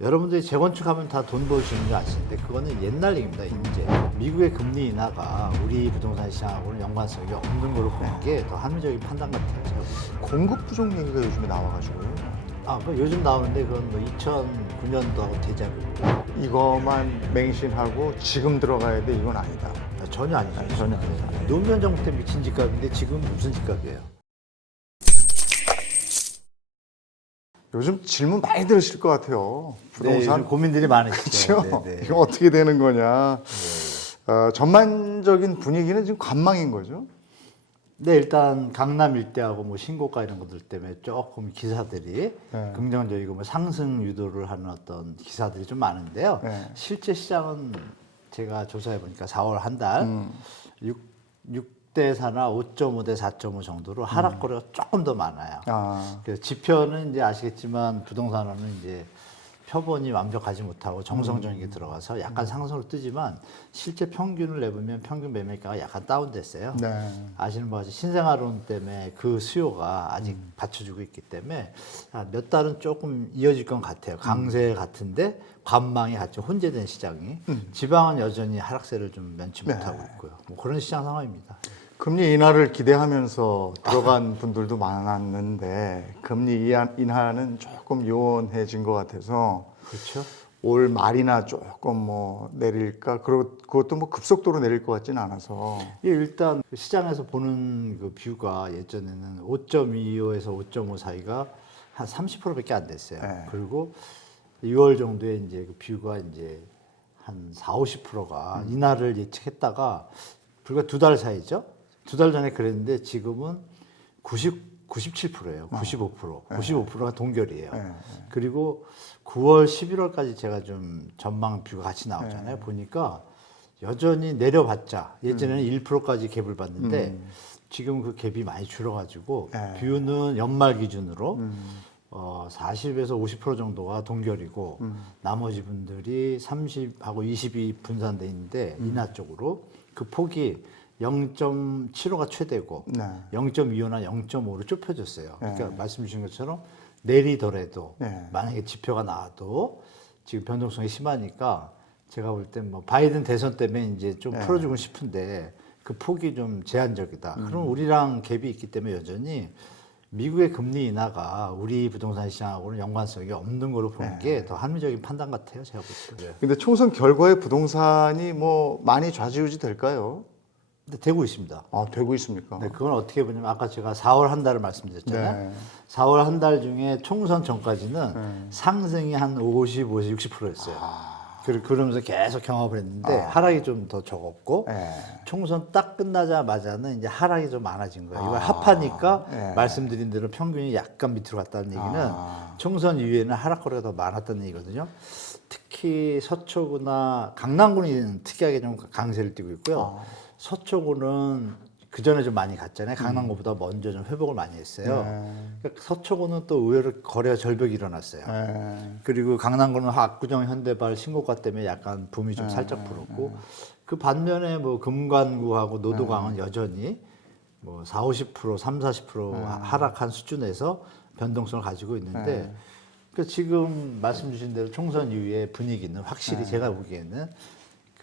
여러분들이 재건축하면 다 돈 벌시는 줄 아시는데 그거는 옛날 얘기입니다. 이제 미국의 금리 인하가 우리 부동산 시장하고는 연관성이 없는 걸로 보는 게 더 합리적인 판단 같아요. 제가 볼 때. 공급 부족 얘기가 요즘에 나와가지고요. 그 요즘 나오는데 그건 뭐 2009년도하고 대자뷰고 이거만 맹신하고 지금 들어가야 돼 이건 아니다. 전혀 아니죠. 전혀 아니다. 노무현 정부 때 미친 집값인데 지금 무슨 집값이에요? 요즘 질문 많이 들으실 것 같아요. 네, 부동산 요즘 고민들이 많으시죠. 그렇죠. 네, 네. 이거 어떻게 되는 거냐. 전반적인 분위기는 지금 관망인 거죠. 네, 일단 강남 일대하고 뭐 신고가 이런 것들 때문에 조금 기사들이 네. 긍정적이고 뭐 상승 유도를 하는 어떤 기사들이 좀 많은데요. 네. 실제 시장은 제가 조사해 보니까 4월 한 달 6대 4나 5.5대 4.5 정도로 하락 거래가 조금 더 많아요. 그래서 지표는 이제 아시겠지만 부동산은 이제 표본이 완벽하지 못하고 정성적인 게 들어가서 약간 상승으로 뜨지만 실제 평균을 내보면 평균 매매가가 약간 다운됐어요. 네. 아시는 바와 같이 신생아론 때문에 그 수요가 아직 받쳐주고 있기 때문에 몇 달은 조금 이어질 것 같아요. 강세 같은데 관망이 같이 혼재된 시장이 지방은 여전히 하락세를 좀 면치 못하고 있고요. 뭐 그런 시장 상황입니다. 금리 인하를 기대하면서 들어간 분들도 많았는데 금리 인하는 조금 요원해진 것 같아서 그렇죠. 올 말이나 조금 뭐 내릴까? 그리고 그것도 뭐 급속도로 내릴 것 같지는 않아서. 예, 일단 그 시장에서 보는 그 뷰가 예전에는 5.25에서 5.5 사이가 한 30%밖에 안 됐어요. 네. 그리고 6월 정도에 이제 그 뷰가 이제 한 50%가 인하를 예측했다가 불과 2달 사이죠. 2달 전에 그랬는데 지금은 97%예요. 95%. 95%가 동결이에요. 그리고 9월, 11월까지 제가 좀 전망 뷰가 같이 나오잖아요. 보니까 여전히 내려봤자 예전에는 1%까지 갭을 봤는데 지금 그 갭이 많이 줄어가지고 뷰는 연말 기준으로 40에서 50% 정도가 동결이고 나머지 분들이 30하고 20이 분산돼 있는데 인하 쪽으로 그 폭이 0.75가 최대고 0.25나 0.5로 좁혀졌어요. 그러니까 말씀 주신 것처럼 내리더라도 만약에 지표가 나와도 지금 변동성이 심하니까 제가 볼 땐 뭐 바이든 대선 때문에 이제 좀 풀어주고 싶은데 그 폭이 좀 제한적이다. 그럼 우리랑 갭이 있기 때문에 여전히 미국의 금리 인하가 우리 부동산 시장하고는 연관성이 없는 걸로 보는 게 더 합리적인 판단 같아요. 제가 볼 때. 근데 총선 결과에 부동산이 뭐 많이 좌지우지 될까요? 근데 되고 있습니다. 되고 있습니까? 네, 그건 어떻게 보냐면 아까 제가 4월 한 달을 말씀드렸잖아요. 네. 4월 한 달 중에 총선 전까지는 상승이 한 50, 60%였어요. 그러면서 계속 경험을 했는데 하락이 좀 더 적었고 총선 딱 끝나자마자는 이제 하락이 좀 많아진 거예요. 이걸 합하니까 말씀드린 대로 평균이 약간 밑으로 갔다는 얘기는 총선 이후에는 하락 거래가 더 많았다는 얘기거든요. 특히 서초구나 강남구는 특이하게 좀 강세를 띠고 있고요. 서초구는 그 전에 좀 많이 갔잖아요. 강남구보다 먼저 좀 회복을 많이 했어요. 그러니까 서초구는 또 의외로 거래가 절벽이 일어났어요. 그리고 강남구는 압구정 현대발 신고가 때문에 약간 붐이 좀 살짝 불었고 그 반면에 뭐 금관구하고 노도강은 여전히 뭐 40, 40% 하락한 수준에서 변동성을 가지고 있는데 그러니까 지금 말씀 주신 대로 총선 이후의 분위기는 확실히 제가 보기에는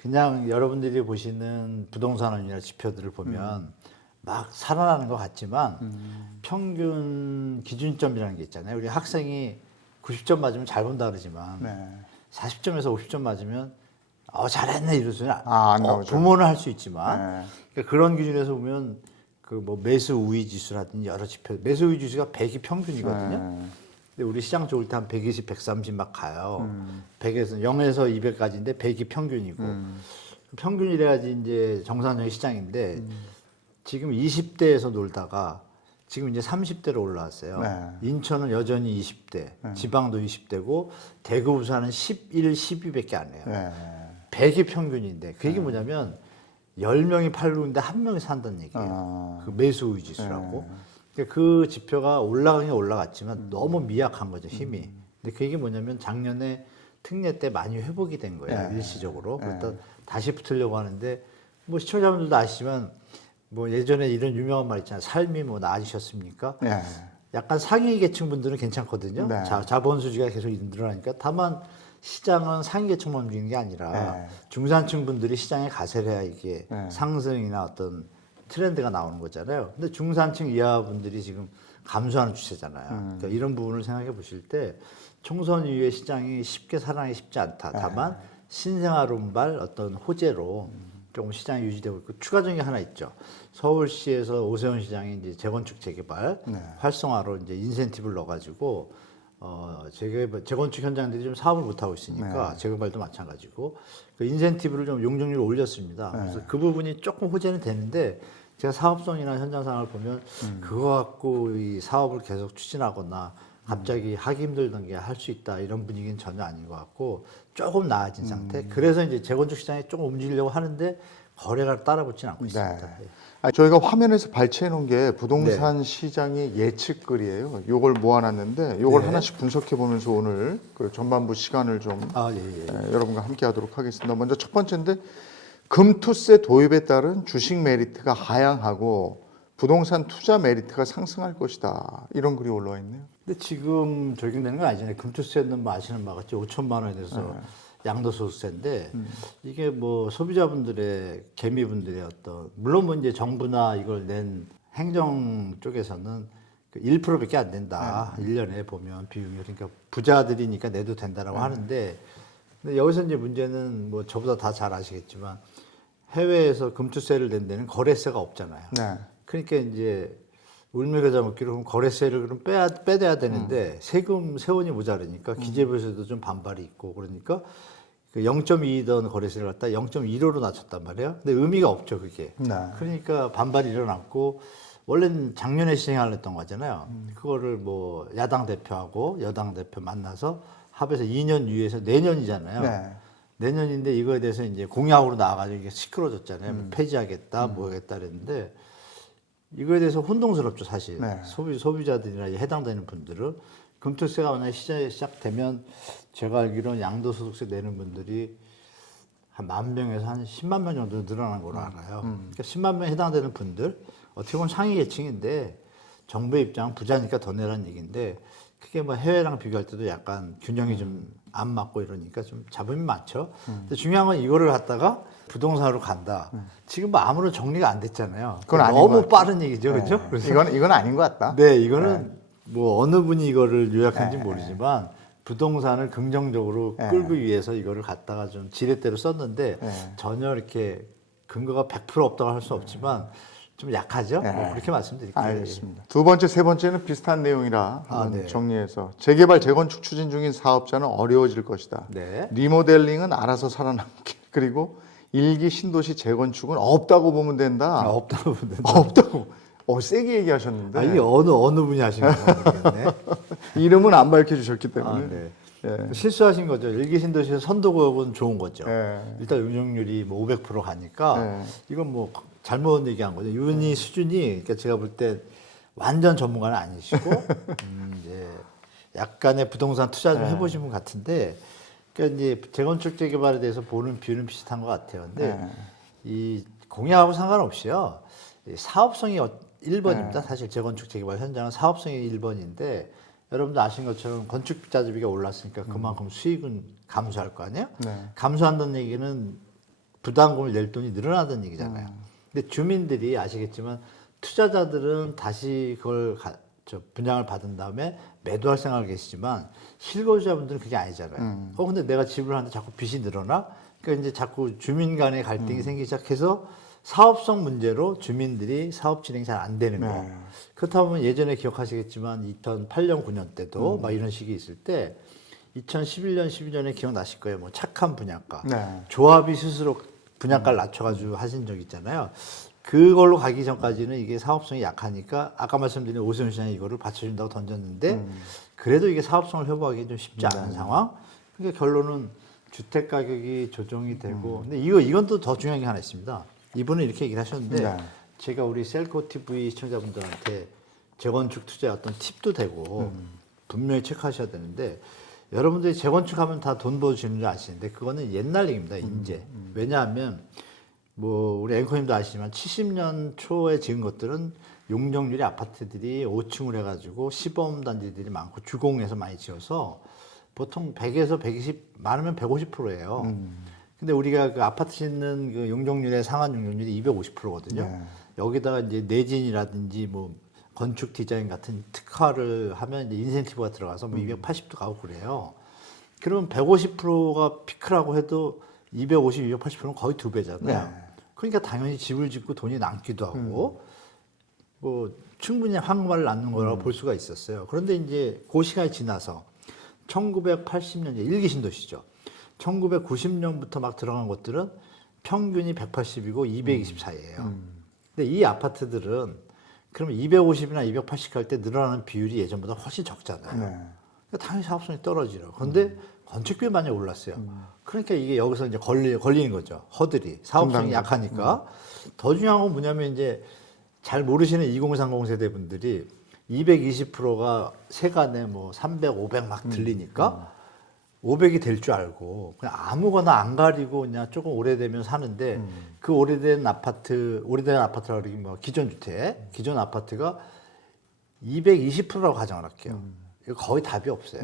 그냥 여러분들이 보시는 부동산이나 지표들을 보면 막 살아나는 것 같지만 평균 기준점이라는 게 있잖아요. 우리 학생이 90점 맞으면 잘 본다 그러지만 40점에서 50점 맞으면 잘했네 이런 소리는 안 나오죠. 부모는 할 수 있지만 그러니까 그런 기준에서 보면 그 뭐 매수 우위 지수라든지 여러 지표 매수 우위 지수가 100이 평균이거든요. 근데 우리 시장 좋을 때 한 120, 130 막 가요. 100에서 0에서 200까지인데 100이 평균이고 평균이래야지 이제 정상적인 시장인데 지금 20대에서 놀다가 지금 이제 30대로 올라왔어요. 인천은 여전히 20대, 지방도 20대고 대구 부산은 11, 12밖에 안 해요. 100이 평균인데 그게 뭐냐면 10명이 팔고 있는데 1명이 산다는 얘기예요. 그 매수 우위 지수라고. 그 지표가 올라가긴 올라갔지만 너무 미약한 거죠, 힘이. 근데 그게 뭐냐면 작년에 특례 때 많이 회복이 된 거예요, 일시적으로. 그래서 다시 붙으려고 하는데 뭐 시청자분들도 아시지만 뭐 예전에 이런 유명한 말 있잖아요. 삶이 뭐 나아지셨습니까? 약간 상위 계층 분들은 괜찮거든요. 자본 수지가 계속 늘어나니까. 다만 시장은 상위계층만 움직이는 게 아니라 네. 중산층 분들이 시장에 가세를 해야 이게 네. 상승이나 어떤 트렌드가 나오는 거잖아요. 근데 중산층 이하 분들이 지금 감소하는 추세잖아요. 그러니까 이런 부분을 생각해 보실 때 총선 이후에 시장이 쉽게 살아나기 쉽지 않다. 다만 신생아론발 어떤 호재로 조금 시장이 유지되고 있고 추가적인 게 하나 있죠. 서울시에서 오세훈 시장이 이제 재건축 재개발 활성화로 이제 인센티브를 넣어가지고 재건축 현장들이 좀 사업을 못 하고 있으니까 재개발도 마찬가지고 그 인센티브를 좀 용적률을 올렸습니다. 그래서 그 부분이 조금 호재는 되는데 제가 사업성이나 현장 상황을 보면 그거 갖고 이 사업을 계속 추진하거나 갑자기 하기 힘들던 게 할 수 있다 이런 분위기는 전혀 아닌 것 같고 조금 나아진 상태. 그래서 이제 재건축 시장이 조금 움직이려고 하는데 거래가 따라붙지는 않고 있습니다. 예. 아니, 저희가 화면에서 발췌해 놓은 게 부동산 시장의 예측글이에요. 요걸 모아놨는데 요걸 하나씩 분석해 보면서 오늘 그 전반부 시간을 좀 여러분과 함께 하도록 하겠습니다. 먼저 첫 번째인데 금투세 도입에 따른 주식 메리트가 하향하고 부동산 투자 메리트가 상승할 것이다. 이런 글이 올라와 있네요. 근데 지금 적용되는 건 아니잖아요. 금투세는 뭐 아시는 바 같이 5천만 원에 대해서 양도소득세인데 이게 뭐 소비자분들의 개미분들의 어떤 물론 뭐 이제 정부나 이걸 낸 행정 쪽에서는 그 1%밖에 안 된다. 1년에 보면 비용이 그러니까 부자들이니까 내도 된다라고 하는데 근데 여기서 이제 문제는 뭐 저보다 다 잘 아시겠지만 해외에서 금투세를 낸 데는 거래세가 없잖아요. 네. 그러니까 이제 울며 겨자 먹기로 그럼 거래세를 그럼 빼야 되는데 세원이 모자르니까 기재부에서도 좀 반발이 있고 그러니까 그 0.2던 거래세를 갖다 0.15로 낮췄단 말이에요. 근데 의미가 없죠 그게. 그러니까 반발이 일어났고 원래는 작년에 시행하려던 거잖아요. 그거를 뭐 야당 대표하고 여당 대표 만나서 합해서 2년 유예해서 내년이잖아요. 내년인데 이거에 대해서 이제 공약으로 나와가지고 이게 시끄러졌잖아요. 뭐 폐지하겠다, 뭐 하겠다 그랬는데 이거에 대해서 혼동스럽죠, 사실. 소비자들이나 해당되는 분들은. 금투세가 만약에 시작되면 제가 알기로는 양도소득세 내는 분들이 한 10,000명에서 한 10만 명 정도 늘어난 걸로 알아요. 그러니까 10만 명에 해당되는 분들, 어떻게 보면 상위 계층인데 정부의 입장 부자니까 더 내라는 얘기인데 그게 뭐 해외랑 비교할 때도 약간 균형이 좀 안 맞고 이러니까 좀 잡음이 많죠. 근데 중요한 건 이거를 갖다가 부동산으로 간다. 지금 뭐 아무런 정리가 안 됐잖아요. 그건 아닌 너무 것 빠른 얘기죠, 그렇죠? 이건 아닌 것 같다. 네, 이거는 뭐 어느 분이 이거를 요약한지 모르지만 부동산을 긍정적으로 끌기 위해서 이거를 갖다가 좀 지렛대로 썼는데 전혀 이렇게 근거가 100% 없다고 할 수 없지만 좀 약하죠? 뭐 그렇게 말씀드릴게요. 알겠습니다. 두 번째, 세 번째는 비슷한 내용이라 한번 네. 정리해서 재개발, 재건축 추진 중인 사업자는 어려워질 것이다. 리모델링은 알아서 살아남기. 그리고 일기 신도시 재건축은 없다고 보면 된다. 없다고 보면 된다. 없다고. 세게 얘기하셨는데. 이게 어느 분이 하신 건지 모르겠네. 이름은 안 밝혀주셨기 때문에. 실수하신 거죠. 일기신도시의 선도구역은 좋은 거죠. 네. 일단 용적률이 뭐 500% 가니까 이건 뭐 잘못 얘기한 거죠. 이분이 수준이 그러니까 제가 볼 때 완전 전문가는 아니시고 이제 약간의 부동산 투자 좀 해보신 분 같은데 그러니까 이제 재건축 재개발에 대해서 보는 뷰는 비슷한 것 같아요. 근데 이 공약하고 상관없이요. 이 사업성이 1번입니다. 사실 재건축 재개발 현장은 사업성이 1번인데 여러분도 아신 것처럼 건축자재비가 올랐으니까 그만큼 수익은 감소할 거 아니에요? 감소한다는 얘기는 부담금을 낼 돈이 늘어나다는 얘기잖아요. 근데 주민들이 아시겠지만 투자자들은 다시 그걸 분양을 받은 다음에 매도할 생각을 계시지만 실거주자분들은 그게 아니잖아요. 근데 내가 집을 하는데 자꾸 빚이 늘어나? 그러니까 이제 자꾸 주민 간의 갈등이 생기기 시작해서 사업성 문제로 주민들이 사업 진행이 잘 안 되는 거. 그렇다 보면 예전에 기억하시겠지만 2008년, 9년 때도 막 이런 시기 있을 때 2011년, 12년에 기억나실 거예요. 뭐 착한 분양가. 조합이 스스로 분양가를 낮춰가지고 하신 적 있잖아요. 그걸로 가기 전까지는 이게 사업성이 약하니까 아까 말씀드린 오세훈 시장이 이거를 받쳐준다고 던졌는데 그래도 이게 사업성을 회복하기 좀 쉽지 않은 상황. 그러니까 결론은 주택 가격이 조정이 되고 근데 이건 또 더 중요한 게 하나 있습니다. 이분은 이렇게 얘기를 하셨는데 제가 우리 셀코 TV 시청자분들한테 재건축 투자의 어떤 팁도 되고 분명히 체크하셔야 되는데 여러분들이 재건축하면 다 돈 버시는 줄 아시는데 그거는 옛날 얘기입니다. 이제 왜냐하면 뭐 우리 앵커님도 아시지만 70년 초에 지은 것들은 용적률이 아파트들이 5층을 해가지고 시범 단지들이 많고 주공에서 많이 지어서 보통 100에서 120, 많으면 150%예요. 근데 우리가 그 아파트 짓는 그 용적률의 상한 용적률이 250%거든요. 네. 여기다가 이제 내진이라든지 뭐 건축 디자인 같은 특화를 하면 이제 인센티브가 들어가서 뭐 280도 가고 그래요. 그러면 150%가 피크라고 해도 250, 280%는 거의 2배잖아요. 네. 그러니까 당연히 집을 짓고 돈이 남기도 하고 뭐 충분히 황금알을 낳는 거라고 볼 수가 있었어요. 그런데 이제 그 시간이 지나서 1980년 일기 신도시죠. 1990년부터 막 들어간 것들은 평균이 180이고 220 사이예요. 근데 이 아파트들은 그러면 250이나 280 할 때 늘어나는 비율이 예전보다 훨씬 적잖아요. 네. 그러니까 당연히 사업성이 떨어지죠. 그런데 건축비 많이 올랐어요. 그러니까 이게 여기서 이제 걸리는 거죠. 허들이 사업성이 약하니까. 더 중요한 건 뭐냐면 이제 잘 모르시는 2030 세대 분들이 220%가 세간에 뭐 300, 500 막 들리니까 500이 될 줄 알고 그냥 아무거나 안 가리고 그냥 조금 오래되면 사는데 그 오래된 아파트라고 그러긴 뭐 기존 주택, 기존 아파트가 220%라고 가정을 할게요. 이거 거의 답이 없어요.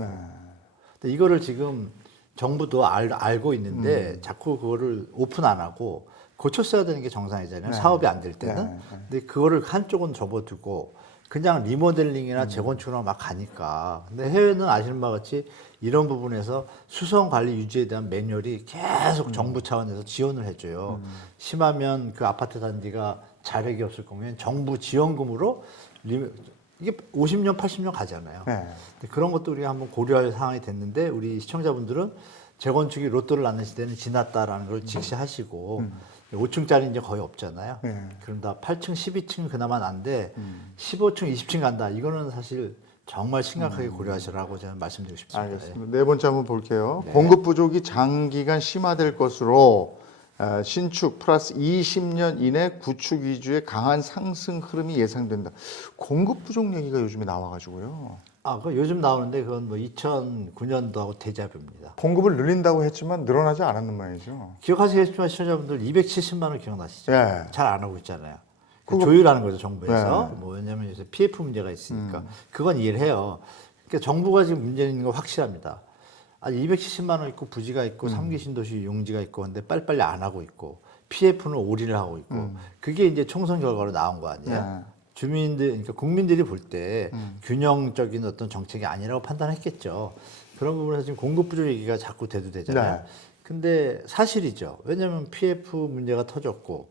근데 이거를 지금 정부도 알고 있는데 자꾸 그거를 오픈 안 하고 고쳤어야 되는 게 정상이잖아요. 사업이 안 될 때는. 근데 그거를 한쪽은 접어두고 그냥 리모델링이나 재건축으로 막 가니까. 근데 해외는 아시는 바와 같이 이런 부분에서 수성 관리 유지에 대한 매뉴얼이 계속 정부 차원에서 지원을 해줘요. 심하면 그 아파트 단지가 자력이 없을 경우에는 정부 지원금으로 이게 50년, 80년 가잖아요. 근데 그런 것도 우리가 한번 고려할 상황이 됐는데 우리 시청자분들은 재건축이 로또를 낳는 시대는 지났다라는 걸 직시하시고 5층짜리 이제 거의 없잖아요. 그럼 다 8층, 12층 그나마 난데 15층, 20층 간다. 이거는 사실 정말 심각하게 고려하시라고 저는 말씀드리고 싶습니다. 알겠습니다. 네 번째 한번 볼게요. 공급 부족이 장기간 심화될 것으로 신축 플러스 20년 이내 구축 위주의 강한 상승 흐름이 예상된다. 공급 부족 얘기가 요즘에 나와가지고요. 그 요즘 나오는데 그건 뭐 2009년도하고 데자뷰입니다. 공급을 늘린다고 했지만 늘어나지 않았는 말이죠. 기억하시겠지만 시청자분들 270만 원 기억나시죠? 예. 잘 안 하고 있잖아요. 조율하는 거죠, 정부에서. 네. 뭐 왜냐하면 요새 PF 문제가 있으니까 그건 이해를 해요. 그러니까 정부가 지금 문제 있는 건 확실합니다. 아니 270만 원 있고 부지가 있고 3기 신도시 용지가 있고 근데 빨리빨리 안 하고 있고 PF는 올인을 하고 있고 그게 이제 총선 결과로 나온 거 아니에요. 주민들, 그러니까 국민들이 볼 때 균형적인 어떤 정책이 아니라고 판단했겠죠. 그런 부분에서 지금 공급 부족 얘기가 자꾸 대두되잖아요. 근데 사실이죠. 왜냐하면 PF 문제가 터졌고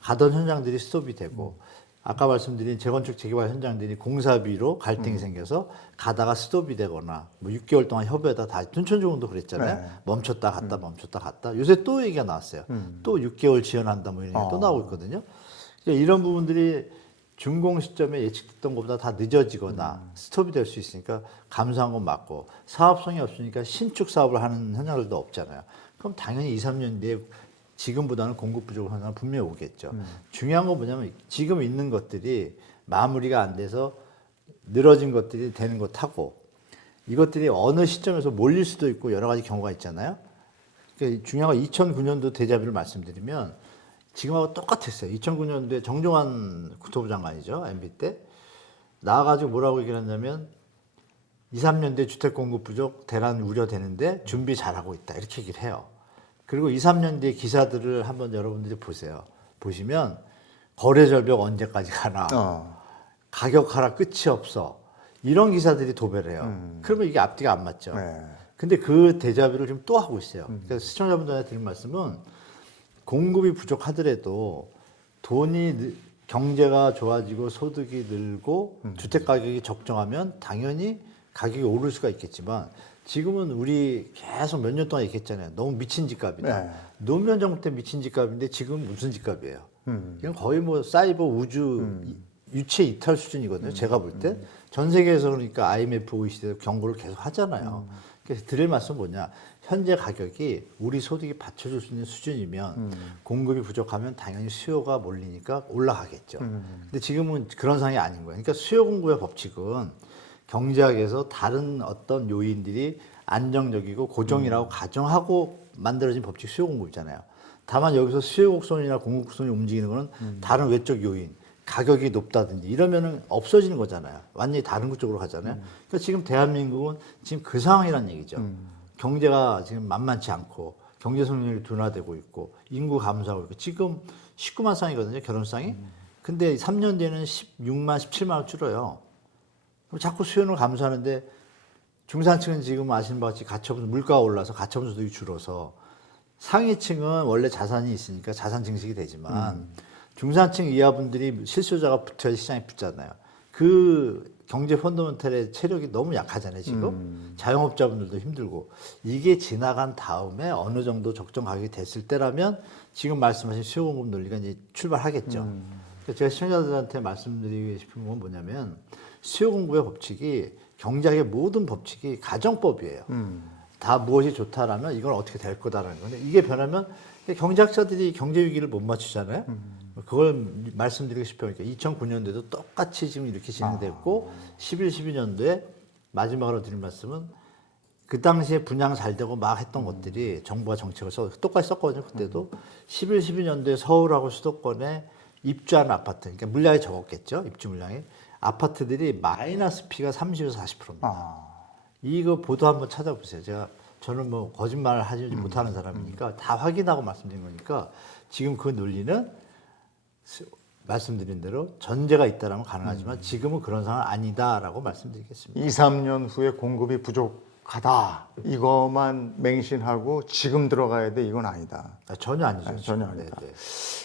가던 현장들이 스톱이 되고 아까 말씀드린 재건축 재개발 현장들이 공사비로 갈등이 생겨서 가다가 스톱이 되거나 뭐 6개월 동안 협의하다 다 둔촌중공도 그랬잖아요. 멈췄다 갔다 멈췄다 갔다. 요새 또 얘기가 나왔어요. 또 6개월 지연한다 뭐 이런 얘기가 또 나오고 있거든요. 그러니까 이런 부분들이 준공 시점에 예측됐던 것보다 다 늦어지거나 스톱이 될 수 있으니까 감소한 건 맞고 사업성이 없으니까 신축 사업을 하는 현장들도 없잖아요. 그럼 당연히 2, 3년 뒤에 지금보다는 공급 부족 현상은 분명히 오겠죠. 중요한 건 뭐냐면 지금 있는 것들이 마무리가 안 돼서 늘어진 것들이 되는 것하고 이것들이 어느 시점에서 몰릴 수도 있고 여러 가지 경우가 있잖아요. 그러니까 중요한 건 2009년도 데자뷰를 말씀드리면 지금하고 똑같았어요. 2009년도에 정종환 국토부 장관이죠. MB 때. 나와가지고 뭐라고 얘기를 했냐면 2, 3년 뒤에 주택 공급 부족 대란 우려되는데 준비 잘하고 있다. 이렇게 얘기를 해요. 그리고 2, 3년 뒤에 기사들을 한번 여러분들이 보세요. 보시면 거래 절벽 언제까지 가나. 가격 하락 끝이 없어. 이런 기사들이 도배를 해요. 그러면 이게 앞뒤가 안 맞죠. 근데 그 데자뷰를 지금 또 하고 있어요. 그래서 시청자분들한테 드린 말씀은 공급이 부족하더라도 경제가 좋아지고 소득이 늘고 주택 가격이 적정하면 당연히 가격이 오를 수가 있겠지만 지금은 우리 계속 몇 년 동안 얘기했잖아요. 너무 미친 집값이다. 노무현 정부 때 미친 집값인데 지금 무슨 집값이에요? 이건 거의 뭐 사이버 우주 유체 이탈 수준이거든요. 제가 볼 때. 전 세계에서 그러니까 IMF, OECD 경고를 계속 하잖아요. 그래서 드릴 말씀은 뭐냐. 현재 가격이 우리 소득이 받쳐줄 수 있는 수준이면 공급이 부족하면 당연히 수요가 몰리니까 올라가겠죠. 근데 지금은 그런 상황이 아닌 거예요. 그러니까 수요 공급의 법칙은 경제학에서 다른 어떤 요인들이 안정적이고 고정이라고 가정하고 만들어진 법칙 수요 공급이잖아요. 다만 여기서 수요 곡선이나 공급 곡선이 움직이는 거는 다른 외적 요인, 가격이 높다든지 이러면은 없어지는 거잖아요. 완전히 다른 쪽으로 가잖아요. 그러니까 지금 대한민국은 지금 그 상황이란 얘기죠. 경제가 지금 만만치 않고 경제 성장률이 둔화되고 있고 인구 감소하고 있고 지금 19만 쌍이거든요. 결혼쌍이. 근데 3년 뒤에는 16만, 17만으로 줄어요. 그럼 자꾸 수요는 감소하는데 중산층은 지금 아시는 바와 같이 가처분 물가가 올라서 가처분 소득이 줄어서 상위층은 원래 자산이 있으니까 자산 증식이 되지만 중산층 이하분들이 실소유자가 붙어야 시장에 붙잖아요. 그 경제 펀더멘털의 체력이 너무 약하잖아요, 지금. 자영업자분들도 힘들고. 이게 지나간 다음에 어느 정도 적정 가격이 됐을 때라면 지금 말씀하신 수요 공급 논리가 이제 출발하겠죠. 그러니까 제가 시청자들한테 말씀드리고 싶은 건 뭐냐면 수요 공급의 법칙이 경제학의 모든 법칙이 가정법이에요. 다 무엇이 좋다라면 이건 어떻게 될 거다라는 건데 이게 변하면 경제학자들이 경제 위기를 못 맞추잖아요. 그걸 말씀드리고 싶어요. 그러니까 2009년도에도 똑같이 지금 이렇게 진행됐고 11, 12년도에 마지막으로 드린 말씀은 그 당시에 분양 잘 되고 막 했던 것들이 정부가 정책을 똑같이 썼거든요. 그때도 11, 12년도에 서울하고 수도권에 입주하는 아파트, 그러니까 물량이 적었겠죠. 입주 물량이. 아파트들이 마이너스 P가 30에서 40%입니다. 이거 보도 한번 찾아보세요. 저는 뭐 거짓말을 하지 못하는 사람이니까 다 확인하고 말씀드린 거니까 지금 그 논리는 말씀드린 대로 전제가 있다라면 가능하지만 지금은 그런 상황은 아니다라고 말씀드리겠습니다. 2, 3년 후에 공급이 부족하다. 이것만 맹신하고 지금 들어가야 돼. 이건 아니다. 전혀 아니죠. 네, 전혀 아니다. 네, 네.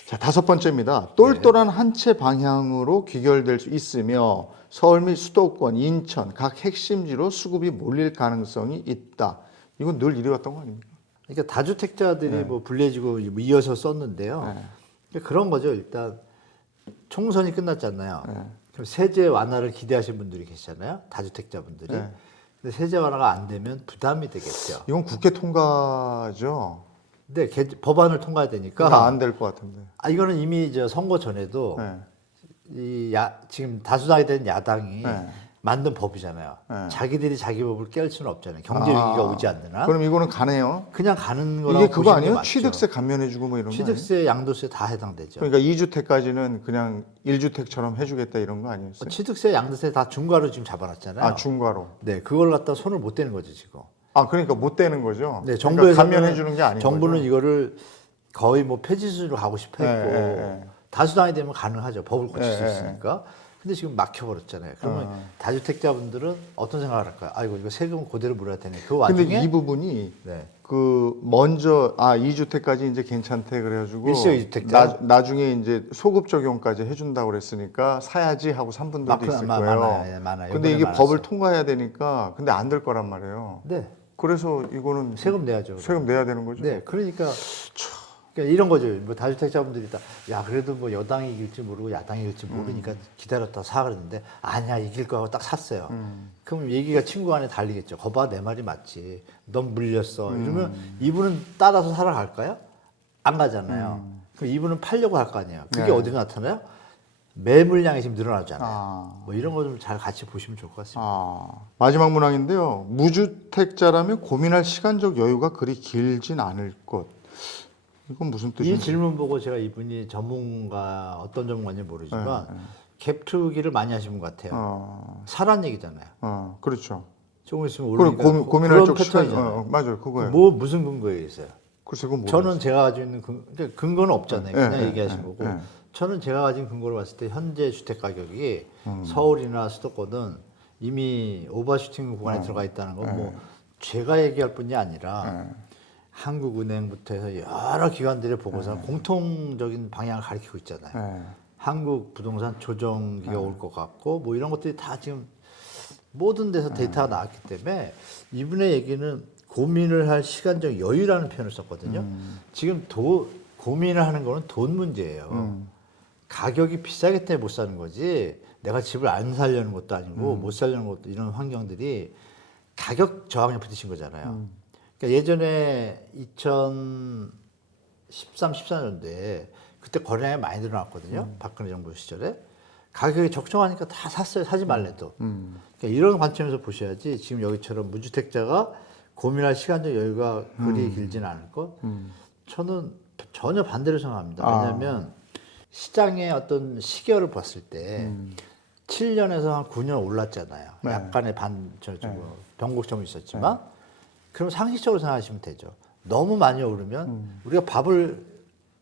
자, 5번째입니다. 똘똘한 한 채 방향으로 귀결될 수 있으며 서울 및 수도권, 인천 각 핵심지로 수급이 몰릴 가능성이 있다. 이건 늘 이래왔던 거 아닙니까? 그러니까 다주택자들이 뭐 불리해지고 이어서 썼는데요. 그러니까 그런 거죠. 일단 총선이 끝났잖아요. 그럼 세제 완화를 기대하시는 분들이 계시잖아요. 다주택자분들이. 근데 세제 완화가 안 되면 부담이 되겠죠. 이건 국회 통과죠. 근데 법안을 통과해야 되니까 안 될 것 같은데. 이거는 이미 선거 전에도 지금 다수당이 된 야당이 만든 법이잖아요. 자기들이 자기 법을 깰 수는 없잖아요. 경제 위기가 오지 않는 한. 그럼 이거는 가네요. 그냥 가는 거라고 이게 그거 보시는 게 아니에요? 맞죠. 취득세 감면해주고 뭐 이런 거 취득세, 양도세 다 해당되죠. 그러니까 2주택까지는 그냥 1주택처럼 해주겠다 이런 거 아니었어요? 취득세, 양도세 다 중과로 지금 잡아놨잖아요. 아, 중과로. 네, 그걸 갖다 손을 못 대는 거죠 지금. 아, 그러니까 못 되는 거죠? 네, 그러니까 정부에서는 감면해주는 게 아닌 정부는 거죠? 이거를 거의 뭐 폐지 수준으로 가고 싶어 했고 다수당이 되면 가능하죠. 법을 고칠 수 있으니까. 근데 지금 막혀버렸잖아요. 그러면 다주택자분들은 어떤 생각을 할까요? 아이고 이거 세금 그대로 물어야 되네. 그 와중에 근데 이 부분이 먼저 2주택까지 이제 괜찮대 그래가지고 일시적 2주택자 나중에 이제 소급 적용까지 해준다고 그랬으니까 사야지 하고 산 분들도 있을 거예요. 많아요. 근데 이게 많았어요. 법을 통과해야 되니까 근데 안 될 거란 말이에요. 네. 그래서 이거는 세금 내야죠. 세금 내야 되는 거죠. 네, 그러니까 이런 거죠. 뭐 다주택자분들이 야 그래도 뭐 여당이 이길지 모르고 야당이 이길지 모르니까 기다렸다 사 그랬는데 아니야 이길 거 하고 딱 샀어요. 그럼 얘기가 친구 간에 달리겠죠. 거봐 내 말이 맞지. 넌 물렸어. 이러면 이분은 따라서 살아갈까요? 안 가잖아요. 그럼 이분은 팔려고 할 거 아니에요. 그게 어디서 나타나요? 매물량이 지금 늘어나잖아요. 뭐 이런 거 좀 잘 같이 보시면 좋을 것 같습니다. 마지막 문항인데요. 무주택자라면 고민할 시간적 여유가 그리 길진 않을 것. 이건 무슨 뜻이에요? 이 질문 보고 제가 이분이 전문가 어떤 전문가인지 모르지만 갭 투기를 많이 하신 것 같아요. 사란 얘기잖아요. 그렇죠. 조금 있으면 오르니까 고민할 쪽 패턴이잖아요. 맞아요, 그거예요. 뭐 무슨 근거에 있어요? 글쎄 그건 저는 제가 가지고 있는 근거는 없잖아요. 그냥 얘기하신 거고. 네. 저는 제가 가진 근거를 봤을 때 현재 주택 가격이 서울이나 수도권은 이미 오버슈팅 구간에 들어가 있다는 건 뭐 제가 얘기할 뿐이 아니라 한국은행부터 해서 여러 기관들의 보고서는 공통적인 방향을 가리키고 있잖아요. 한국 부동산 조정기가 올 것 같고 뭐 이런 것들이 다 지금 모든 데서 데이터가 나왔기 때문에 이분의 얘기는 고민을 할 시간적 여유라는 표현을 썼거든요. 지금 고민을 하는 거는 돈 문제예요. 가격이 비싸기 때문에 못 사는 거지 내가 집을 안 살려는 것도 아니고 못 살려는 것도 이런 환경들이 가격 저항에 부딪힌 거잖아요. 그러니까 예전에 2013, 14년도에 그때 거래량이 많이 늘어났거든요. 박근혜 정부 시절에. 가격이 적정하니까 다 샀어요. 사지 말래도. 그러니까 이런 관점에서 보셔야지 지금 여기처럼 무주택자가 고민할 시간적 여유가 그리 길지는 않을 것. 저는 전혀 반대로 생각합니다. 왜냐하면 시장의 어떤 시계를 봤을 때 7년에서 한 9년 올랐잖아요. 네. 약간의 변곡점이 있었지만 그럼 상식적으로 생각하시면 되죠. 너무 많이 오르면 우리가 밥을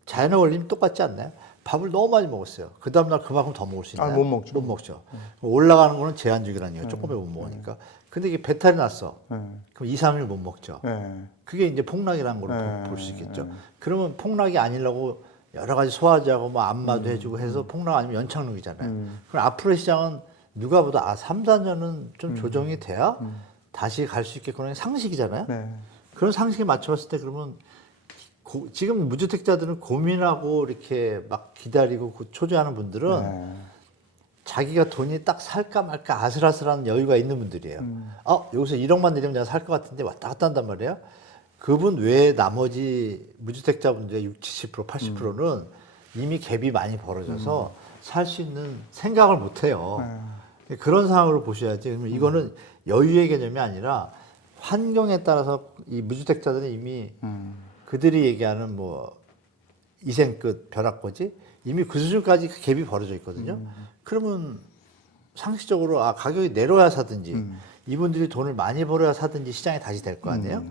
자연에 올리면 똑같지 않나요? 밥을 너무 많이 먹었어요. 그 다음날 그만큼 더 먹을 수 있나요? 못 먹죠. 못 먹죠. 올라가는 거는 제한적이라는 얘기예요. 조금에 못 먹으니까. 근데 이게 배탈이 났어. 그럼 2, 3일 못 먹죠. 그게 이제 폭락이라는 걸로 볼 수 있겠죠. 그러면 폭락이 아니려고 여러 가지 소화제하고 뭐 안마도 해주고 해서 폭락 아니면 연착륙이잖아요. 그럼 앞으로 시장은 누가 보다 3, 4년은 좀 조정이 돼야 다시 갈 수 있겠구나 상식이잖아요. 그런 상식에 맞춰봤을 때 그러면 지금 무주택자들은 고민하고 이렇게 막 기다리고 초조해하는 분들은 자기가 돈이 딱 살까 말까 아슬아슬한 여유가 있는 분들이에요. 여기서 1억만 내리면 내가 살 것 같은데 왔다 갔다 한단 말이에요. 그분 외에 나머지 무주택자분들의 60, 70%, 80%는 이미 갭이 많이 벌어져서 살 수 있는 생각을 못 해요. 그런 상황으로 보셔야지. 그러면 이거는 여유의 개념이 아니라 환경에 따라서 이 무주택자들은 이미 그들이 얘기하는 뭐 이생끝 벼락거지 이미 그 수준까지 갭이 벌어져 있거든요. 그러면 상식적으로 가격이 내려야 사든지 이분들이 돈을 많이 벌어야 사든지 시장이 다시 될 거 아니에요.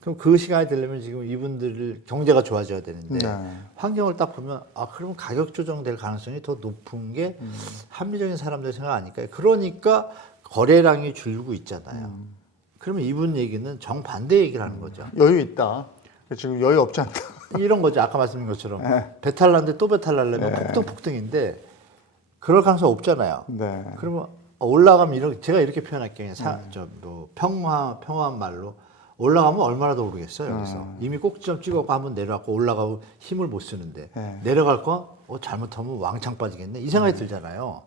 그럼 그 시간이 되려면 지금 이분들 경제가 좋아져야 되는데 환경을 딱 보면 그러면 가격 조정될 가능성이 더 높은 게 합리적인 사람들 생각 아닐까요? 그러니까 거래량이 줄고 있잖아요. 그러면 이분 얘기는 정반대 얘기를 하는 거죠. 여유 있다. 지금 여유 없지 않다. 이런 거죠. 아까 말씀드린 것처럼 배탈 났는데 또 배탈 날려면 폭등인데 그럴 가능성 없잖아요. 그러면 올라가면 제가 이렇게 표현할게요. 평화한 말로 올라가면 얼마나 더 오르겠어요. 여기서 이미 꼭지점 찍었고 한번 내려왔고 올라가고 힘을 못 쓰는데 내려갈 거 잘못하면 왕창 빠지겠네 이 생각이 들잖아요.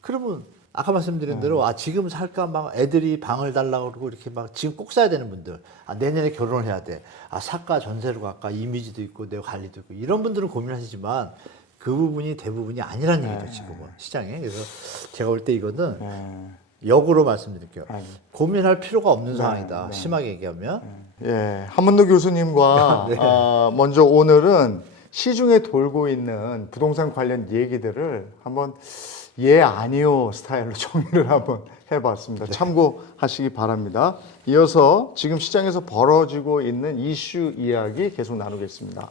그러면 아까 말씀드린 대로 지금 살까 막 애들이 방을 달라고 그러고 이렇게 막 지금 꼭 사야 되는 분들 내년에 결혼을 해야 돼 살까 전세로 갈까 이미지도 있고 내 관리도 있고 이런 분들은 고민하시지만 그 부분이 대부분이 아니라는 얘기죠 지금은 시장에. 그래서 제가 볼 때 이거는 역으로 말씀드릴게요. 고민할 필요가 없는 상황이다. 심하게 얘기하면. 한문도 교수님과 먼저 오늘은 시중에 돌고 있는 부동산 관련 얘기들을 한번 아니요 스타일로 정리를 한번 해봤습니다. 참고하시기 바랍니다. 이어서 지금 시장에서 벌어지고 있는 이슈 이야기 계속 나누겠습니다.